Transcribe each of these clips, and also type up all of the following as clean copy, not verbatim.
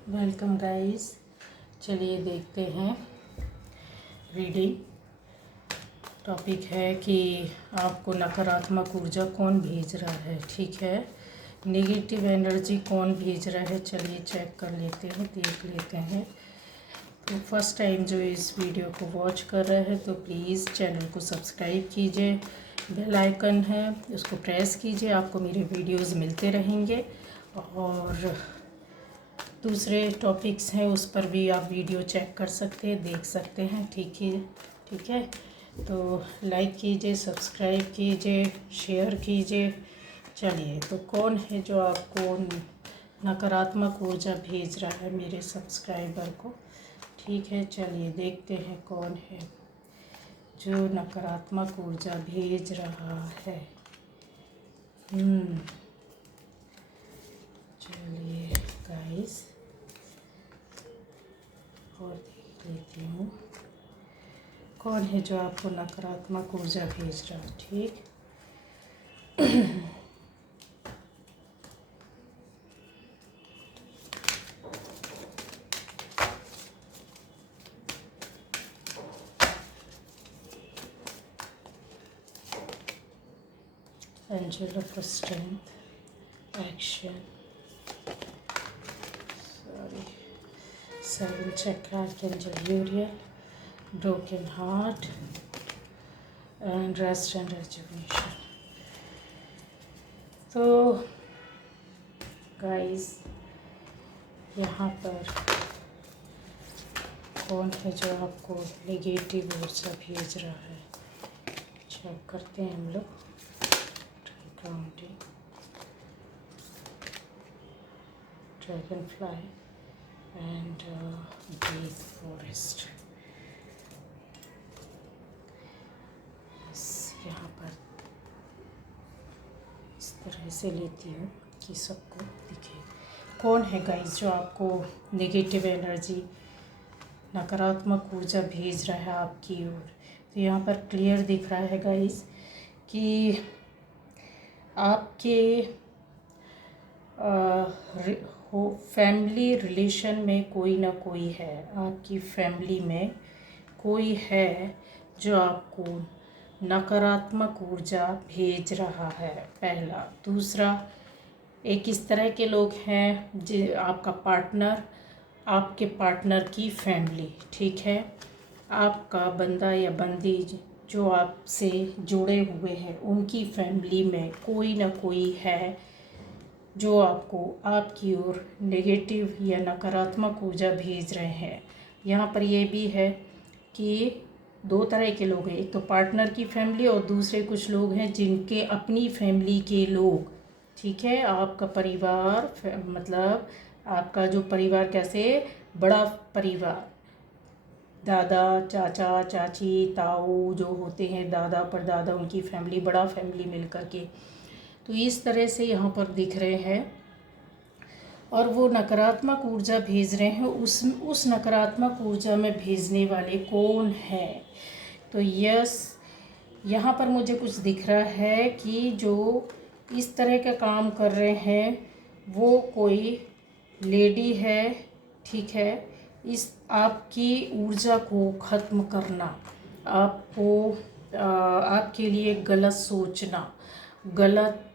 Welcome guys. चलिए देखते हैं। रीडिंग टॉपिक है कि आपको नकारात्मक ऊर्जा कौन भेज रहा है। ठीक है, नेगेटिव एनर्जी कौन भेज रहा है, चलिए चेक कर लेते हैं, देख लेते हैं। तो फर्स्ट टाइम जो इस वीडियो को वॉच कर रहे हैं तो प्लीज़ चैनल को सब्सक्राइब कीजिए, बेल आइकन है उसको प्रेस कीजिए, आपको मेरे वीडियोस मिलते रहेंगे। और दूसरे टॉपिक्स हैं उस पर भी आप वीडियो चेक कर सकते हैं, देख सकते हैं। ठीक है, तो लाइक कीजिए, सब्सक्राइब कीजिए, शेयर कीजिए। चलिए, तो कौन है जो आपको नकारात्मक ऊर्जा भेज रहा है मेरे सब्सक्राइबर को। ठीक है, चलिए देखते हैं कौन है जो नकारात्मक ऊर्जा भेज रहा है। चलिए गाइस, और देख लेती हूँ कौन है जो आपको नकारात्मक ऊर्जा भेज रहा है। ठीक, angel of strength, action, seven chakra, archangel Uriel, broken heart and rest and rejuvenation. तो गाइस, यहाँ पर कौन है जो आपको नेगेटिव ऊर्जा भेज रहा है, चेक करते हैं हम लोग। Counting, dragon fly and deep forest. यहाँ पर इस तरह से लेती हूँ कि सबको दिखे कौन है गाइस जो आपको नेगेटिव एनर्जी, नकारात्मक ऊर्जा भेज रहा है आपकी ओर। तो यहाँ पर क्लियर दिख रहा है गाइस कि आपके फैमिली रिलेशन में कोई ना कोई है, आपकी फैमिली में कोई है जो आपको नकारात्मक ऊर्जा भेज रहा है, पहला। दूसरा, एक इस तरह के लोग हैं जो आपका पार्टनर, आपके पार्टनर की फैमिली, ठीक है, आपका बंदा या बंदी जो आपसे जुड़े हुए हैं उनकी फैमिली में कोई ना कोई है जो आपको आपकी ओर नेगेटिव या नकारात्मक ऊर्जा भेज रहे हैं। यहाँ पर ये भी है कि दो तरह के लोग हैं, एक तो पार्टनर की फैमिली और दूसरे कुछ लोग हैं जिनके अपनी फैमिली के लोग। ठीक है, आपका परिवार मतलब आपका जो परिवार, कैसे बड़ा परिवार, दादा चाचा चाची ताऊ जो होते हैं, दादा परदादा, उनकी फैमिली, बड़ा फैमिली मिलकर के। तो इस तरह से यहाँ पर दिख रहे हैं और वो नकारात्मक ऊर्जा भेज रहे हैं। उस नकारात्मक ऊर्जा में भेजने वाले कौन है। तो यस, यहाँ पर मुझे कुछ दिख रहा है कि जो इस तरह का काम कर रहे हैं वो कोई लेडी है। ठीक है, इस आपकी ऊर्जा को ख़त्म करना, आपको आपके लिए गलत सोचना, गलत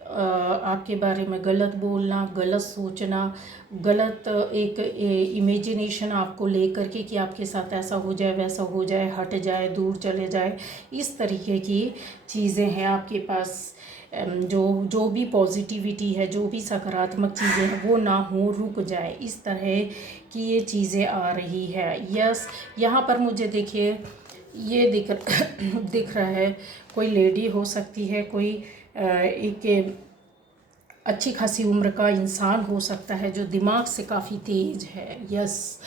आपके बारे में गलत बोलना, गलत सोचना, गलत एक इमेजिनेशन आपको लेकर के कि आपके साथ ऐसा हो जाए, वैसा हो जाए, हट जाए, दूर चले जाए, इस तरीके की चीज़ें हैं आपके पास। जो भी पॉजिटिविटी है, जो भी सकारात्मक चीज़ें हैं वो ना हो, रुक जाए, इस तरह की ये चीज़ें आ रही है। यस, यहाँ पर मुझे देखिए ये दिख रहा है, कोई लेडी हो सकती है, कोई एक अच्छी खासी उम्र का इंसान हो सकता है जो दिमाग से काफ़ी तेज़ है। यस,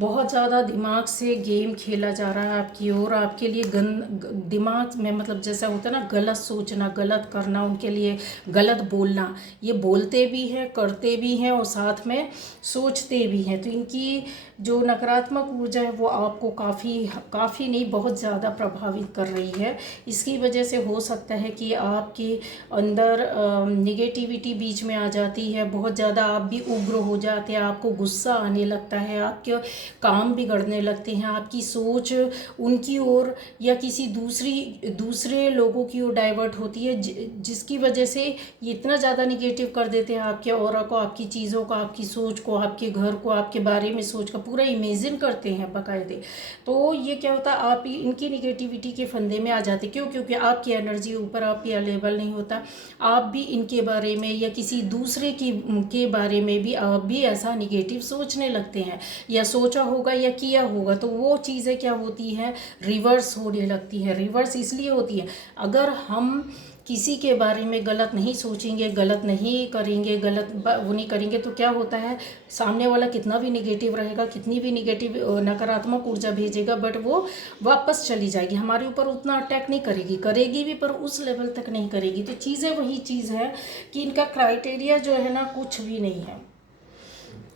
बहुत ज़्यादा दिमाग से गेम खेला जा रहा है आपकी ओर, आपके लिए दिमाग में मतलब जैसा होता है ना, गलत सोचना, गलत करना, उनके लिए गलत बोलना, ये बोलते भी हैं, करते भी हैं और साथ में सोचते भी हैं। तो इनकी जो नकारात्मक ऊर्जा है वो आपको काफ़ी नहीं, बहुत ज़्यादा प्रभावित कर रही है। इसकी वजह से हो सकता है कि आपके अंदर नेगेटिविटी बीच में आ जाती है, बहुत ज़्यादा आप भी उग्र हो जाते हैं, आपको गुस्सा आने लगता है, आपके काम बिगड़ने लगते हैं, आपकी सोच उनकी ओर या किसी दूसरे लोगों की ओर डाइवर्ट होती है, जिसकी वजह से ये इतना ज़्यादा निगेटिव कर देते हैं आपके ऑरा को, आपकी चीज़ों को, आपकी सोच को, आपके घर को, आपके बारे में सोच का पूरा इमेजिन करते हैं बाकायदे। तो ये क्या होता है, आप इनकी निगेटिविटी के फंदे में आ जाते। क्यों? क्योंकि आपकी एनर्जी ऊपर आपकी अवेलेबल नहीं होता, आप भी इनके बारे में या किसी दूसरे के बारे में भी आप भी ऐसा निगेटिव सोचने लगते हैं, या सोचा होगा या किया होगा, तो वो चीज़ें क्या होती हैं, रिवर्स होने लगती है। रिवर्स इसलिए होती है, अगर हम किसी के बारे में गलत नहीं सोचेंगे, गलत नहीं करेंगे, वो नहीं करेंगे, तो क्या होता है, सामने वाला कितना भी निगेटिव रहेगा, कितनी भी निगेटिव नकारात्मक ऊर्जा भेजेगा, बट वो वापस चली जाएगी, हमारे ऊपर उतना अटैक नहीं करेगी भी पर उस लेवल तक नहीं करेगी। तो चीज़ें वही चीज़ है कि इनका क्राइटेरिया जो है ना कुछ भी नहीं है,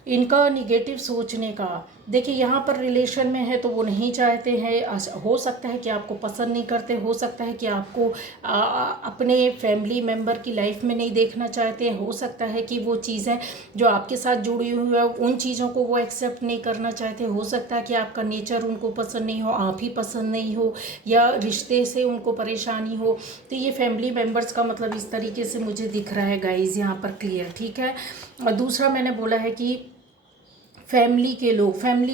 इनका निगेटिव सोचने का। देखिए यहाँ पर रिलेशन में है तो वो नहीं चाहते हैं, हो सकता है कि आपको पसंद नहीं करते, हो सकता है कि आपको अपने फैमिली मेम्बर की लाइफ में नहीं देखना चाहते हैं, हो सकता है कि वो चीज़ें जो आपके साथ जुड़ी हुई है उन चीज़ों को वो एक्सेप्ट नहीं करना चाहते, हो सकता है कि आपका नेचर उनको पसंद नहीं हो, आप ही पसंद नहीं हो, या रिश्ते से उनको परेशानी हो। तो ये फैमिली मेम्बर्स का मतलब इस तरीके से मुझे दिख रहा है गाइज यहाँ पर क्लियर, ठीक है। और दूसरा मैंने बोला है कि फैमिली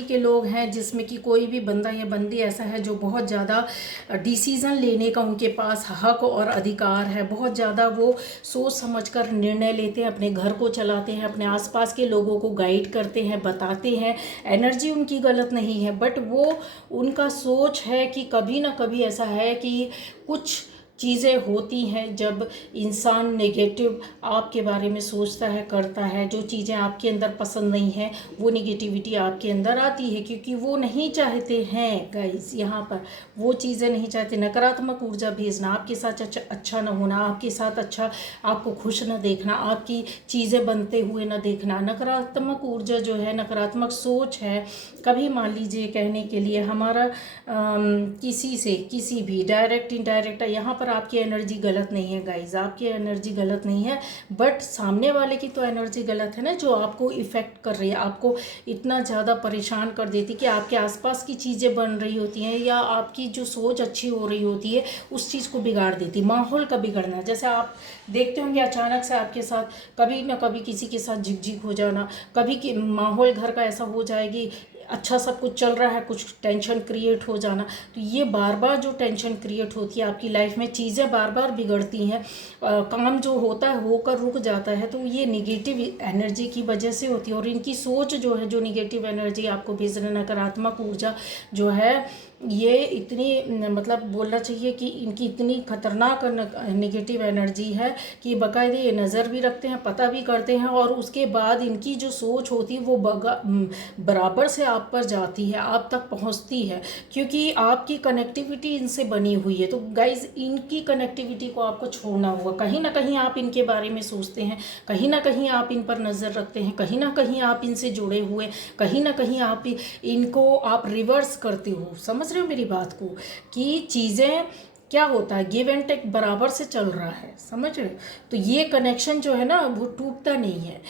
के लोग हैं जिसमें कि कोई भी बंदा या बंदी ऐसा है जो बहुत ज़्यादा डिसीज़न लेने का उनके पास हक और अधिकार है, बहुत ज़्यादा वो सोच समझकर निर्णय लेते हैं, अपने घर को चलाते हैं, अपने आसपास के लोगों को गाइड करते हैं, बताते हैं। एनर्जी उनकी गलत नहीं है, बट वो उनका सोच है कि कभी ना कभी ऐसा है कि कुछ चीज़ें होती हैं जब इंसान नेगेटिव आपके बारे में सोचता है, करता है, जो चीज़ें आपके अंदर पसंद नहीं है वो निगेटिविटी आपके अंदर आती है, क्योंकि वो नहीं चाहते हैं गाइस, यहाँ पर वो चीज़ें नहीं चाहते। नकारात्मक ऊर्जा भेजना, आपके साथ अच्छा ना होना, आपके साथ अच्छा आपको खुश ना देखना, आपकी चीज़ें बनते हुए ना देखना, नकारात्मक ऊर्जा जो है, नकारात्मक सोच है। कभी मान लीजिए कहने के लिए हमारा किसी भी डायरेक्ट इनडायरेक्ट, यहाँ पर आपकी एनर्जी गलत नहीं है गाइज, आपकी एनर्जी गलत नहीं है, बट सामने वाले की तो एनर्जी गलत है ना, जो आपको इफ़ेक्ट कर रही है, आपको इतना ज़्यादा परेशान कर देती कि आपके आसपास की चीज़ें बन रही होती हैं या आपकी जो सोच अच्छी हो रही होती है उस चीज़ को बिगाड़ देती, माहौल का बिगड़ना। जैसे आप देखते होंगे अचानक से आपके साथ कभी ना कभी किसी के साथ झिक हो जाना, कभी कि माहौल घर का ऐसा हो जाएगी, अच्छा सब कुछ चल रहा है, कुछ टेंशन क्रिएट हो जाना। तो ये बार बार जो टेंशन क्रिएट होती है आपकी लाइफ में, चीज़ें बार बार बिगड़ती हैं, काम जो होता है होकर रुक जाता है, तो ये निगेटिव एनर्जी की वजह से होती है। और इनकी सोच जो है, जो निगेटिव एनर्जी आपको भेज रहे, नकारात्मक ऊर्जा जो है, ये इतनी मतलब बोलना चाहिए कि इनकी इतनी खतरनाक निगेटिव एनर्जी है कि बाकायदे ये नज़र भी रखते हैं, पता भी करते हैं, और उसके बाद इनकी जो सोच होती है वो बराबर से आप पर जाती है, आप तक पहुंचती है, क्योंकि आपकी कनेक्टिविटी इनसे बनी हुई है। तो गाइज इनकी कनेक्टिविटी को आपको छोड़ना होगा। कहीं ना कहीं आप इनके बारे में सोचते हैं, कहीं ना कहीं आप इन पर नज़र रखते हैं, कहीं ना कहीं आप इनसे जुड़े हुए, कहीं ना कहीं आप इनको आप रिवर्स करते हो। समझ रहे हो मेरी बात को, कि चीज़ें क्या होता है, गिव एंड टेक बराबर से चल रहा है, समझ रहे हो। तो ये कनेक्शन जो है ना वो टूटता नहीं है।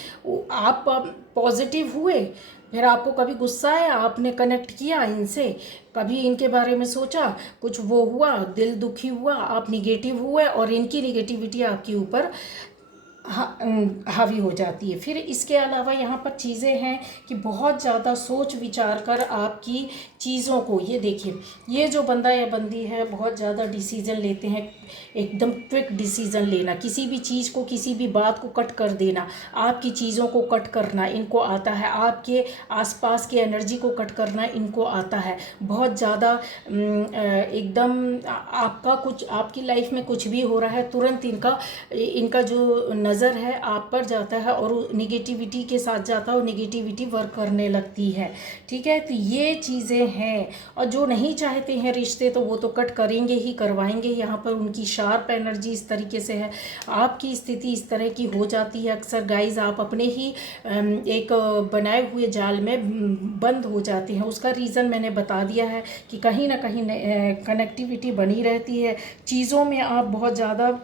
आप पॉजिटिव हुए, फिर आपको कभी गुस्सा आया, आपने कनेक्ट किया इनसे, कभी इनके बारे में सोचा, कुछ वो हुआ, दिल दुखी हुआ, आप निगेटिव हुए और इनकी निगेटिविटी आपके ऊपर हावी हो जाती है। फिर इसके अलावा यहाँ पर चीज़ें हैं कि बहुत ज़्यादा सोच विचार कर आपकी चीज़ों को, ये देखिए, ये जो बंदा या बंदी है बहुत ज़्यादा डिसीज़न लेते हैं, एकदम क्विक डिसीज़न लेना, किसी भी चीज़ को, किसी भी बात को कट कर देना, आपकी चीज़ों को कट करना इनको आता है, आपके आसपास की एनर्जी को कट करना इनको आता है। बहुत ज़्यादा एकदम आपका कुछ, आपकी लाइफ में कुछ भी हो रहा है, तुरंत इनका जो नज़र है आप पर जाता है और निगेटिविटी के साथ जाता है और निगेटिविटी वर्क करने लगती है, ठीक है। तो ये चीज़ें हैं, और जो नहीं चाहते हैं रिश्ते तो वो तो कट करेंगे ही, करवाएंगे। यहाँ पर उनकी शार्प एनर्जी इस तरीके से है, आपकी स्थिति इस तरह की हो जाती है अक्सर गाइज, आप अपने ही एक बनाए हुए जाल में बंद हो जाते हैं। उसका रीज़न मैंने बता दिया है कि कहीं ना कहीं कनेक्टिविटी बनी रहती है, चीज़ों में आप बहुत ज़्यादा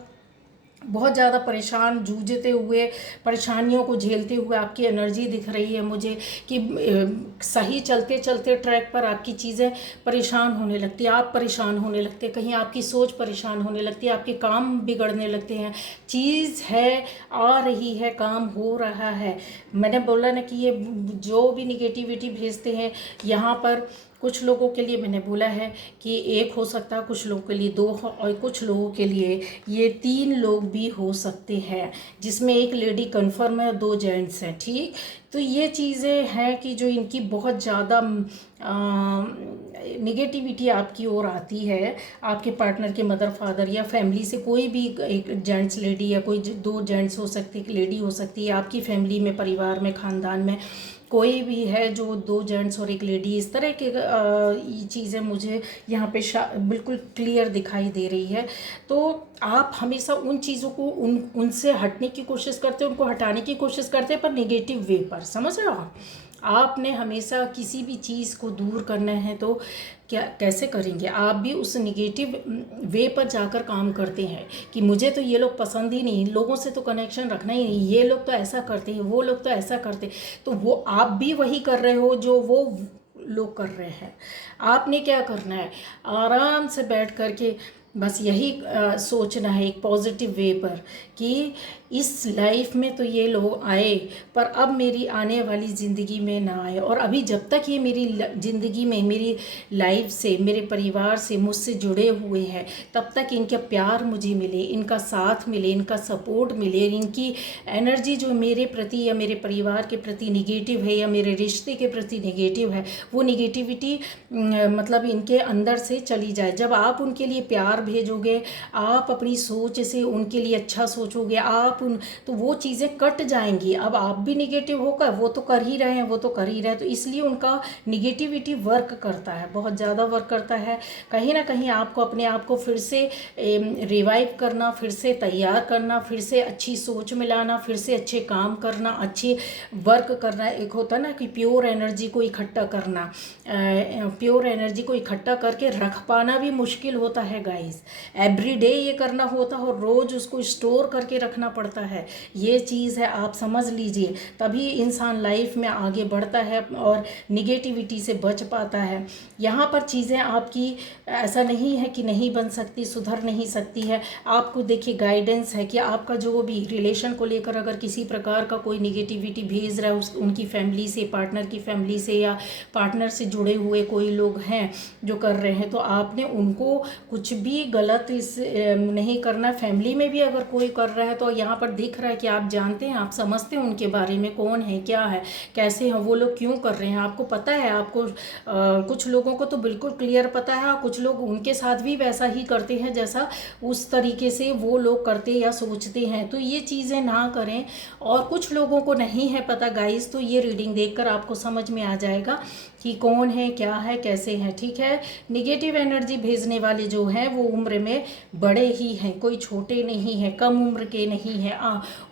बहुत ज़्यादा परेशान, जूझते हुए, परेशानियों को झेलते हुए आपकी एनर्जी दिख रही है मुझे कि सही चलते चलते ट्रैक पर आपकी चीज़ें परेशान होने लगती है, आप परेशान होने लगते हैं, कहीं आपकी सोच परेशान होने लगती है, आपके काम बिगड़ने लगते हैं। चीज़ है, आ रही है, काम हो रहा है। मैंने बोला ना कि ये जो भी निगेटिविटी भेजते हैं यहाँ पर, कुछ लोगों के लिए मैंने बोला है कि एक हो सकता है, कुछ लोगों के लिए दो और कुछ लोगों के लिए ये 3 लोग भी हो सकते हैं, जिसमें एक लेडी कंफर्म है और 2 जेंट्स हैं। ठीक, तो ये चीज़ें हैं कि जो इनकी बहुत ज़्यादा निगेटिविटी आपकी ओर आती है, आपके पार्टनर के मदर फादर या फैमिली से, कोई भी एक जेंट्स लेडी या कोई 2 जेंट्स हो सकते, एक लेडी हो सकती है, आपकी फैमिली में, परिवार में, ख़ानदान में कोई भी है जो 2 जेंट्स और एक लेडी, इस तरह के चीज़ें मुझे यहाँ पे बिल्कुल क्लियर दिखाई दे रही है। तो आप हमेशा उन चीज़ों को उनसे हटने की कोशिश करते हैं, उनको हटाने की कोशिश करते हैं, पर नेगेटिव वे पर, समझ रहे हो आप? आपने हमेशा किसी भी चीज़ को दूर करना है तो क्या कैसे करेंगे? आप भी उस नेगेटिव वे पर जाकर काम करते हैं कि मुझे तो ये लोग पसंद ही नहीं, लोगों से तो कनेक्शन रखना ही नहीं, ये लोग तो ऐसा करते हैं, वो लोग तो ऐसा करते, तो वो आप भी वही कर रहे हो जो वो लोग कर रहे हैं। आपने क्या करना है, आराम से बैठ कर के बस यही सोचना है एक पॉजिटिव वे पर कि इस लाइफ में तो ये लोग आए, पर अब मेरी आने वाली ज़िंदगी में ना आए, और अभी जब तक ये मेरी ज़िंदगी में, मेरी लाइफ से, मेरे परिवार से, मुझसे जुड़े हुए हैं, तब तक इनका प्यार मुझे मिले, इनका साथ मिले, इनका सपोर्ट मिले, इनकी एनर्जी जो मेरे प्रति या मेरे परिवार के प्रति निगेटिव है या मेरे रिश्ते के प्रति निगेटिव है, वो निगेटिविटी मतलब इनके अंदर से चली जाए। जब आप उनके लिए प्यार भेजोगे, आप अपनी सोच से उनके लिए अच्छा सोचोगे, आप तो वो चीज़ें कट जाएंगी। अब आप भी निगेटिव होकर, वो तो कर ही रहे हैं, वो तो कर ही रहे हैं, तो इसलिए उनका निगेटिविटी वर्क करता है, बहुत ज़्यादा वर्क करता है। कहीं ना कहीं आपको अपने आप को फिर से रिवाइव करना, फिर से तैयार करना, फिर से अच्छी सोच मिलाना, फिर से अच्छे काम करना, अच्छे वर्क करना। एक होता है ना कि प्योर एनर्जी को इकट्ठा करना, प्योर एनर्जी को इकट्ठा करके रख पाना भी मुश्किल होता है गाइस। एवरीडे ये करना होता है और रोज़ उसको स्टोर करके रखना पड़ता है। ये चीज़ है, आप समझ लीजिए, तभी इंसान लाइफ में आगे बढ़ता है और निगेटिविटी से बच पाता है। यहाँ पर चीज़ें आपकी ऐसा नहीं है कि नहीं बन सकती, सुधर नहीं सकती है। आपको देखिए गाइडेंस है कि आपका जो भी रिलेशन को लेकर अगर किसी प्रकार का कोई निगेटिविटी भेज रहा है उनकी फैमिली से, पार्टनर की फैमिली से, या पार्टनर से जुड़े हुए कोई लोग हैं जो कर रहे हैं, तो आपने उनको कुछ भी गलत नहीं करना। फैमिली में भी अगर कोई कर रहा है तो यहाँ पर दिख रहा है कि आप जानते हैं, आप समझते हैं उनके बारे में, कौन है, क्या है, कैसे हैं वो लोग, क्यों कर रहे हैं, आपको पता है। आपको कुछ लोगों को तो बिल्कुल क्लियर पता है, और कुछ लोग उनके साथ भी वैसा ही करते हैं जैसा उस तरीके से वो लोग करते या सोचते हैं। तो ये चीज़ें ना करें। और कुछ लोगों को नहीं है पता गाइस, तो ये रीडिंग देखकर आपको समझ में आ जाएगा कि कौन है, क्या है, कैसे हैं। ठीक है, निगेटिव एनर्जी भेजने वाले जो हैं वो उम्र में बड़े ही हैं, कोई छोटे नहीं हैं, कम उम्र के नहीं हैं,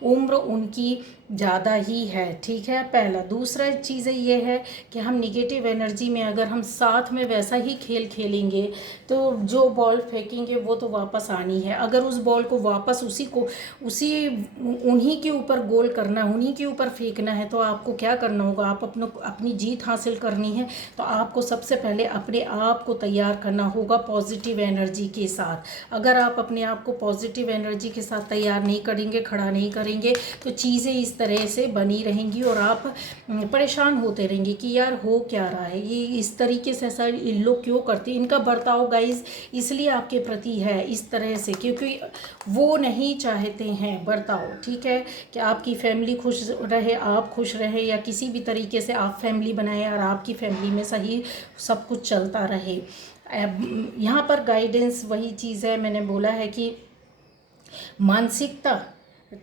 उम्र उनकी ज़्यादा ही है। ठीक है, पहला। दूसरा चीज़ ये है कि हम निगेटिव एनर्जी में अगर हम साथ में वैसा ही खेल खेलेंगे तो जो बॉल फेंकेंगे वो तो वापस आनी है। अगर उस बॉल को वापस उन्हीं के ऊपर गोल करना, उन्हीं के ऊपर फेंकना है, तो आपको क्या करना होगा, आप अपनी जीत हासिल करनी है तो आपको सबसे पहले अपने आप को तैयार करना होगा पॉजिटिव एनर्जी के साथ। अगर आप अपने आप को पॉजिटिव एनर्जी के साथ तैयार नहीं करेंगे, खड़ा नहीं करेंगे, तो चीज़ें इस तरह से बनी रहेंगी और आप परेशान होते रहेंगे कि यार हो क्या रहा है, ये इस तरीके से ऐसा इन लोग क्यों करते हैं। इनका बर्ताव गाइस इसलिए आपके प्रति है इस तरह से क्योंकि वो नहीं चाहते हैं बर्ताव, ठीक है, कि आपकी फैमिली खुश रहे, आप खुश रहे, या किसी भी तरीके से आप फैमिली बनाएं और आपकी फैमिली में सही सब कुछ चलता रहे। यहाँ पर गाइडेंस वही चीज़ है, मैंने बोला है कि मानसिकता,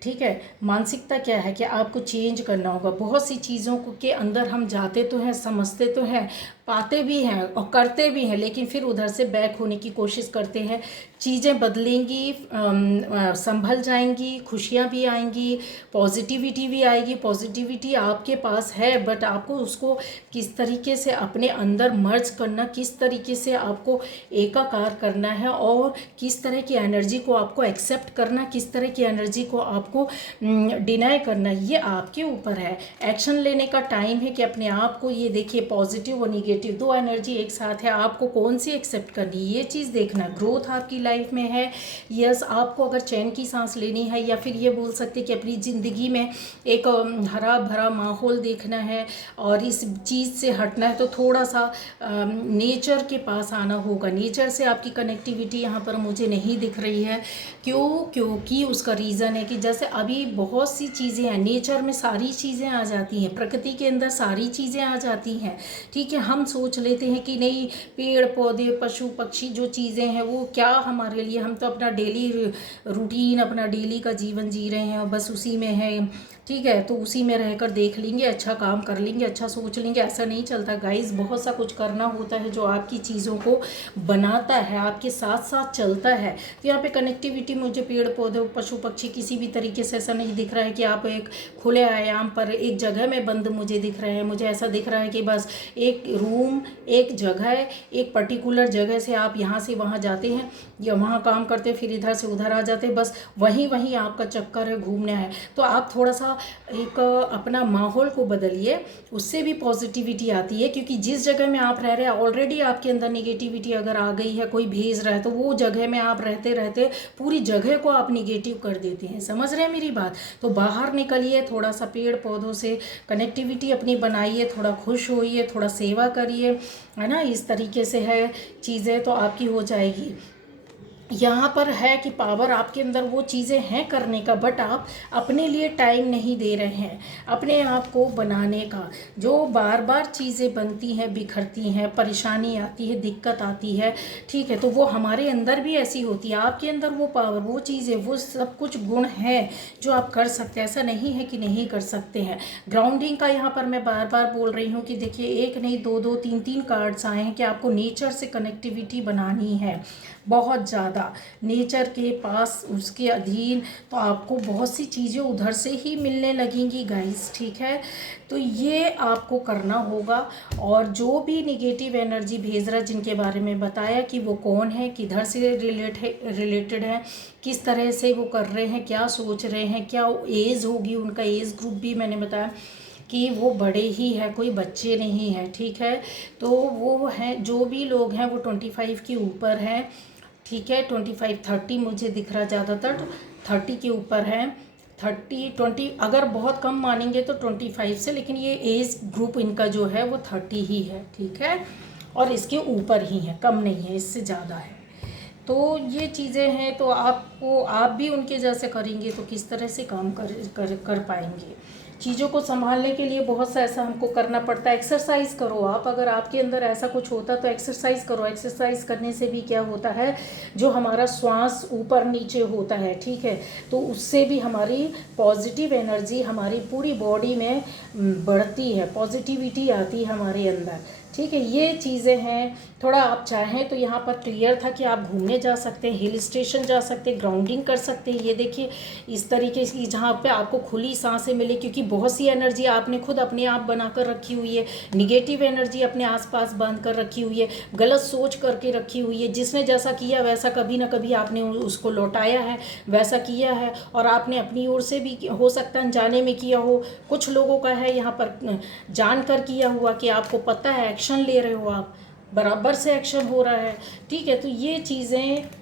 ठीक है, मानसिकता क्या है कि आपको चेंज करना होगा। बहुत सी चीज़ों को के अंदर हम जाते तो हैं, समझते तो हैं, पाते भी हैं और करते भी हैं, लेकिन फिर उधर से बैक होने की कोशिश करते हैं। चीज़ें बदलेंगी, संभल जाएंगी, खुशियाँ भी आएंगी, पॉजिटिविटी भी आएगी। पॉजिटिविटी आपके पास है, बट आपको उसको किस तरीके से अपने अंदर मर्ज करना, किस तरीके से आपको एकाकार करना है, और किस तरह की एनर्जी को आपको एक्सेप्ट करना, किस तरह की एनर्जी को आपको डिनाई करना, ये आपके ऊपर है। एक्शन लेने का टाइम है कि अपने आप को, ये देखिए पॉजिटिव और निगेटिव दो एनर्जी एक साथ है, आपको कौन सी एक्सेप्ट करनी, ये चीज़ देखना। ग्रोथ आपकी लाइफ में है, यस। आपको अगर चैन की सांस लेनी है, या फिर ये बोल सकते कि अपनी ज़िंदगी में एक हरा भरा माहौल देखना है और इस चीज़ से हटना है, तो थोड़ा सा नेचर के पास आना होगा। नेचर से आपकी कनेक्टिविटी यहाँ पर मुझे नहीं दिख रही है। क्यों? क्योंकि उसका रीज़न है कि जैसे अभी बहुत सी चीज़ें हैं, नेचर में सारी चीज़ें आ जाती हैं, प्रकृति के अंदर सारी चीज़ें आ जाती हैं, ठीक है। हम सोच लेते हैं कि नहीं, पेड़ पौधे पशु पक्षी जो चीज़ें हैं वो क्या हमारे लिए, हम तो अपना डेली रूटीन, अपना डेली का जीवन जी रहे हैं और बस उसी में है, ठीक है, तो उसी में रहकर देख लेंगे, अच्छा काम कर लेंगे, अच्छा सोच लेंगे। ऐसा नहीं चलता गाइस, बहुत सा कुछ करना होता है जो आपकी चीज़ों को बनाता है, आपके साथ साथ चलता है। तो यहाँ पे कनेक्टिविटी मुझे पेड़ पौधे पशु पक्षी किसी भी तरीके से ऐसा नहीं दिख रहा है कि आप एक खुले आयाम पर एक जगह में बंद मुझे दिख रहे हैं। मुझे ऐसा दिख रहा है कि बस एक रूम, एक जगह, एक पर्टिकुलर जगह से आप यहाँ से वहाँ जाते हैं या वहाँ काम करते, फिर इधर से उधर आ जाते, बस वहीं वहीं आपका चक्कर है, घूमना है। तो आप थोड़ा सा एक अपना माहौल को बदलिए, उससे भी पॉजिटिविटी आती है। क्योंकि जिस जगह में आप रह रहे हैं ऑलरेडी आपके अंदर निगेटिविटी अगर आ गई है, कोई भेज रहा है, तो वो जगह में आप रहते रहते पूरी जगह को आप निगेटिव कर देते हैं। समझ रहे हैं मेरी बात? तो बाहर निकलिए, थोड़ा सा पेड़ पौधों से कनेक्टिविटी अपनी बनाइए, थोड़ा खुश होइए, थोड़ा सेवा करिए, है ना। इस तरीके से है चीज़ें, तो आपकी हो जाएगी। यहाँ पर है कि पावर आपके अंदर वो चीज़ें हैं करने का, बट आप अपने लिए टाइम नहीं दे रहे हैं अपने आप को बनाने का। जो बार बार चीज़ें बनती हैं, बिखरती हैं, परेशानी आती है, दिक्कत आती है, ठीक है, तो वो हमारे अंदर भी ऐसी होती है। आपके अंदर वो पावर, वो चीज़ें, वो सब कुछ गुण हैं जो आप कर सकते हैं। ऐसा नहीं है कि नहीं कर सकते हैं। ग्राउंडिंग का यहाँ पर मैं बार बार बोल रही हूँ कि देखिए, एक नहीं, दो दो तीन तीन कार्ड्स आए हैं कि आपको नेचर से कनेक्टिविटी बनानी है बहुत ज़्यादा, नेचर के पास, उसके अधीन, तो आपको बहुत सी चीज़ें उधर से ही मिलने लगेंगी गाइस, ठीक है। तो ये आपको करना होगा। और जो भी निगेटिव एनर्जी भेज रहा है, जिनके बारे में बताया कि वो कौन है, किधर से रिलेटेड है, किस तरह से वो कर रहे हैं, क्या सोच रहे हैं, क्या एज होगी उनका, एज ग्रुप भी मैंने बताया कि वो बड़े ही है, कोई बच्चे नहीं है, ठीक है। तो वो हैं, जो भी लोग हैं वो 25 के ऊपर हैं, ठीक है। 25 30 मुझे दिख रहा ज़्यादातर, 30 के ऊपर है, 30 20 अगर बहुत कम मानेंगे तो 25 से, लेकिन ये एज ग्रुप इनका जो है वो 30 ही है, ठीक है, और इसके ऊपर ही है, कम नहीं है, इससे ज़्यादा है। तो ये चीज़ें हैं, तो आपको, आप भी उनके जैसे करेंगे तो किस तरह से काम कर पाएंगे। चीज़ों को संभालने के लिए बहुत सा ऐसा हमको करना पड़ता है। एक्सरसाइज करो आप, अगर आपके अंदर ऐसा कुछ होता तो एक्सरसाइज करो। एक्सरसाइज करने से भी क्या होता है, जो हमारा श्वास ऊपर नीचे होता है, ठीक है, तो उससे भी हमारी पॉजिटिव एनर्जी हमारी पूरी बॉडी में बढ़ती है, पॉजिटिविटी आती है हमारे अंदर, ठीक है। ये चीज़ें हैं। थोड़ा आप चाहें तो यहाँ पर क्लियर था कि आप घूमने जा सकते हैं, हिल स्टेशन जा सकते हैं, ग्राउंडिंग कर सकते हैं। ये देखिए इस तरीके की जहाँ पे आपको खुली सांसें मिले, क्योंकि बहुत सी एनर्जी आपने खुद अपने आप बना कर रखी हुई है, निगेटिव एनर्जी अपने आसपास बांध कर रखी हुई है, गलत सोच करके रखी हुई है। जिसने जैसा किया वैसा कभी ना कभी आपने उसको लौटाया है, वैसा किया है, और आपने अपनी ओर से भी हो सकता है अनजाने में किया हो। कुछ लोगों का है यहाँ पर जान कर किया हुआ कि आपको पता है, एक्शन ले रहे हो आप, बराबर से एक्शन हो रहा है, ठीक है। तो ये चीज़ें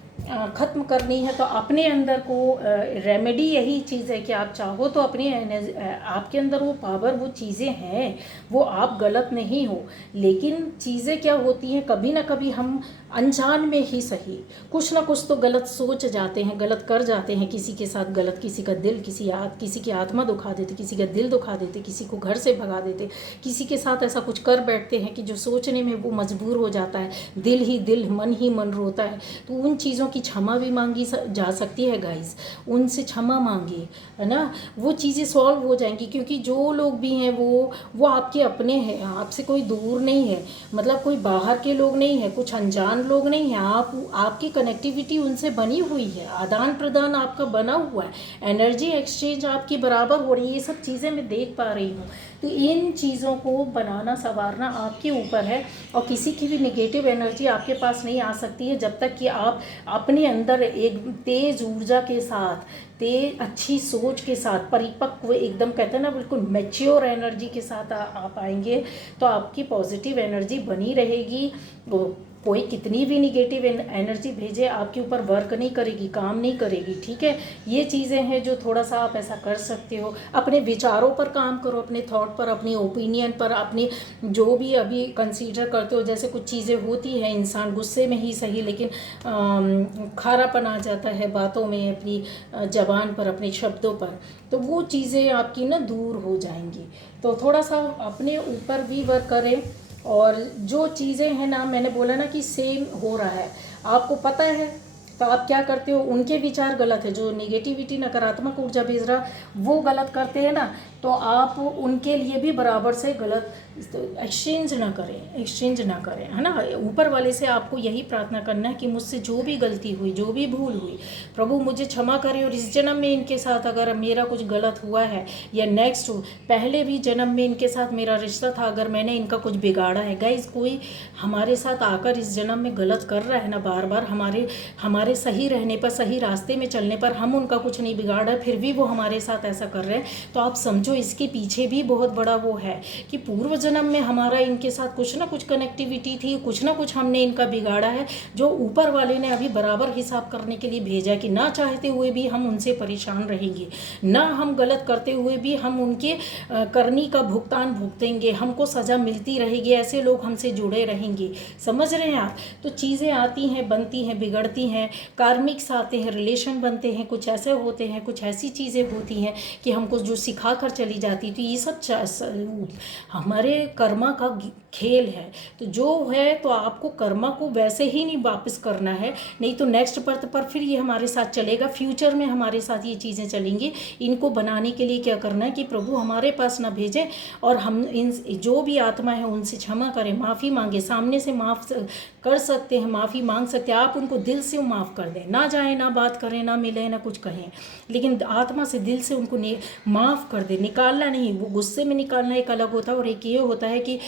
ख़त्म करनी है, तो अपने अंदर को रेमेडी यही चीज़ है कि आप चाहो तो अपनी आपके अंदर वो पावर, वो चीज़ें हैं, वो आप गलत नहीं हो। लेकिन चीज़ें क्या होती हैं, कभी ना कभी हम अनजान में ही सही कुछ ना कुछ तो गलत सोच जाते हैं, गलत कर जाते हैं, किसी के साथ गलत, किसी का दिल, किसी की आत्मा दुखा देते, किसी का दिल दुखा देते, किसी को घर से भगा देते, किसी के साथ ऐसा कुछ कर बैठते हैं कि जो सोचने में वो मजबूर हो जाता है, दिल ही दिल, मन ही मन रोता है। तो उन चीज़ों कि क्षमा भी मांगी जा सकती है गाइस, उनसे क्षमा मांगिए, है ना, वो चीज़ें सॉल्व हो जाएंगी। क्योंकि जो लोग भी हैं वो आपके अपने हैं, आपसे कोई दूर नहीं है, मतलब कोई बाहर के लोग नहीं है, कुछ अनजान लोग नहीं हैं, आपकी कनेक्टिविटी उनसे बनी हुई है, आदान प्रदान आपका बना हुआ है, एनर्जी एक्सचेंज आपकी बराबर हो रही है, ये सब चीज़ें मैं देख पा रही हूँ। तो इन चीज़ों को बनाना संवारना आपके ऊपर है, और किसी की भी नेगेटिव एनर्जी आपके पास नहीं आ सकती है जब तक कि आप अपने अंदर एक तेज़ ऊर्जा के साथ, तेज अच्छी सोच के साथ, परिपक्व एकदम कहते हैं ना बिल्कुल मैच्योर एनर्जी के साथ आप आएंगे, तो आपकी पॉजिटिव एनर्जी बनी रहेगी। कोई कितनी भी निगेटिव एनर्जी भेजे आपके ऊपर वर्क नहीं करेगी, काम नहीं करेगी, ठीक है। ये चीज़ें हैं जो थोड़ा सा आप ऐसा कर सकते हो। अपने विचारों पर काम करो, अपने थॉट पर, अपनी ओपिनियन पर, अपनी जो भी अभी कंसीडर करते हो। जैसे कुछ चीज़ें होती हैं, इंसान गुस्से में ही सही लेकिन खारापन आ जाता है बातों में, अपनी ज़बान पर, अपने शब्दों पर, तो वो चीज़ें आपकी ना दूर हो जाएंगी। तो थोड़ा सा अपने ऊपर भी वर्क करें। और जो चीज़ें हैं ना, मैंने बोला ना कि सेम हो रहा है, आपको पता है, तो आप क्या करते हो, उनके विचार गलत है, जो नेगेटिविटी नकारात्मक ऊर्जा भेज रहा वो गलत करते हैं ना, तो आप उनके लिए भी बराबर से गलत एक्सचेंज ना करें, है ना। ऊपर वाले से आपको यही प्रार्थना करना है कि मुझसे जो भी गलती हुई, जो भी भूल हुई, प्रभु मुझे क्षमा करें, और इस जन्म में इनके साथ अगर मेरा कुछ गलत हुआ है, या नेक्स्ट पहले भी जन्म में इनके साथ मेरा रिश्ता था, अगर मैंने इनका कुछ बिगाड़ा है। गाइस, कोई हमारे साथ आकर इस जन्म में गलत कर रहा है ना, बार बार हमारे सही रहने पर, सही रास्ते में चलने पर, हम उनका कुछ नहीं बिगाड़ा, फिर भी वो हमारे साथ ऐसा कर रहे हैं, तो आप समझो इसके पीछे भी बहुत बड़ा वो है कि पूर्व जन्म में हमारा इनके साथ कुछ ना कुछ कनेक्टिविटी थी, कुछ ना कुछ हमने इनका बिगाड़ा है, जो ऊपर वाले ने अभी बराबर हिसाब करने के लिए भेजा कि ना चाहते हुए भी हम उनसे परेशान रहेंगे, ना हम गलत करते हुए भी हम उनके करनी का भुगतान भुगतेंगे, हमको सज़ा मिलती रहेगी, ऐसे लोग हमसे जुड़े रहेंगे। समझ रहे हैं आप। तो चीज़ें आती हैं, बनती हैं, बिगड़ती हैं, कार्मिक्स आते हैं, रिलेशन बनते हैं, कुछ ऐसे होते हैं, कुछ ऐसी चीज़ें होती हैं कि हमको जो सिखा कर चली जाती। तो ये सब हमारे कर्मा का खेल है। तो जो है, तो आपको कर्मा को वैसे ही नहीं वापस करना है, नहीं तो नेक्स्ट बर्थ पर फिर ये हमारे साथ चलेगा, फ्यूचर में हमारे साथ ये चीज़ें चलेंगी। इनको बनाने के लिए क्या करना है कि प्रभु हमारे पास ना भेजें, और हम इन जो भी आत्मा है उनसे क्षमा करें, माफ़ी मांगे, सामने से माफ़ कर सकते हैं, माफ़ी मांग सकते हैं, आप उनको दिल से माफ़ कर दें, ना जाएं, ना बात करें, ना मिलें, ना कुछ कहें, लेकिन आत्मा से, दिल से उनको माफ़ कर दें। निकालना नहीं, वो गुस्से में निकालना एक अलग होता है, और एक ये होता है कि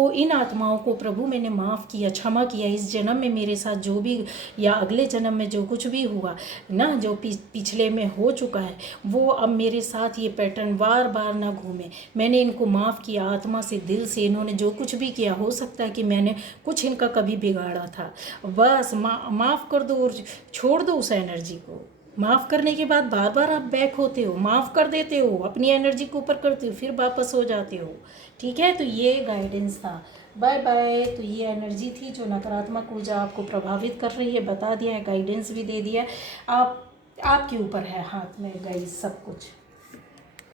इन आत्माओं को प्रभु मैंने माफ़ किया, क्षमा किया, इस जन्म में मेरे साथ जो भी, या अगले जन्म में जो कुछ भी हुआ ना, जो पिछले में हो चुका है, वो अब मेरे साथ ये पैटर्न बार बार ना घूमे। मैंने इनको माफ़ किया आत्मा से, दिल से, इन्होंने जो कुछ भी किया, हो सकता है कि मैंने कुछ इनका कभी बिगाड़ा था, बस माफ़ कर दो और छोड़ दो उस एनर्जी को। माफ़ करने के बाद बार बार आप बैक होते हो, माफ़ कर देते हो, अपनी एनर्जी को ऊपर करते हो, फिर वापस हो जाते हो, ठीक है। तो ये गाइडेंस था। Bye bye. तो ये एनर्जी थी जो नकारात्मक ऊर्जा आपको प्रभावित कर रही है, बता दिया है, गाइडेंस भी दे दिया है। आपके ऊपर है हाथ में गाइस सब कुछ।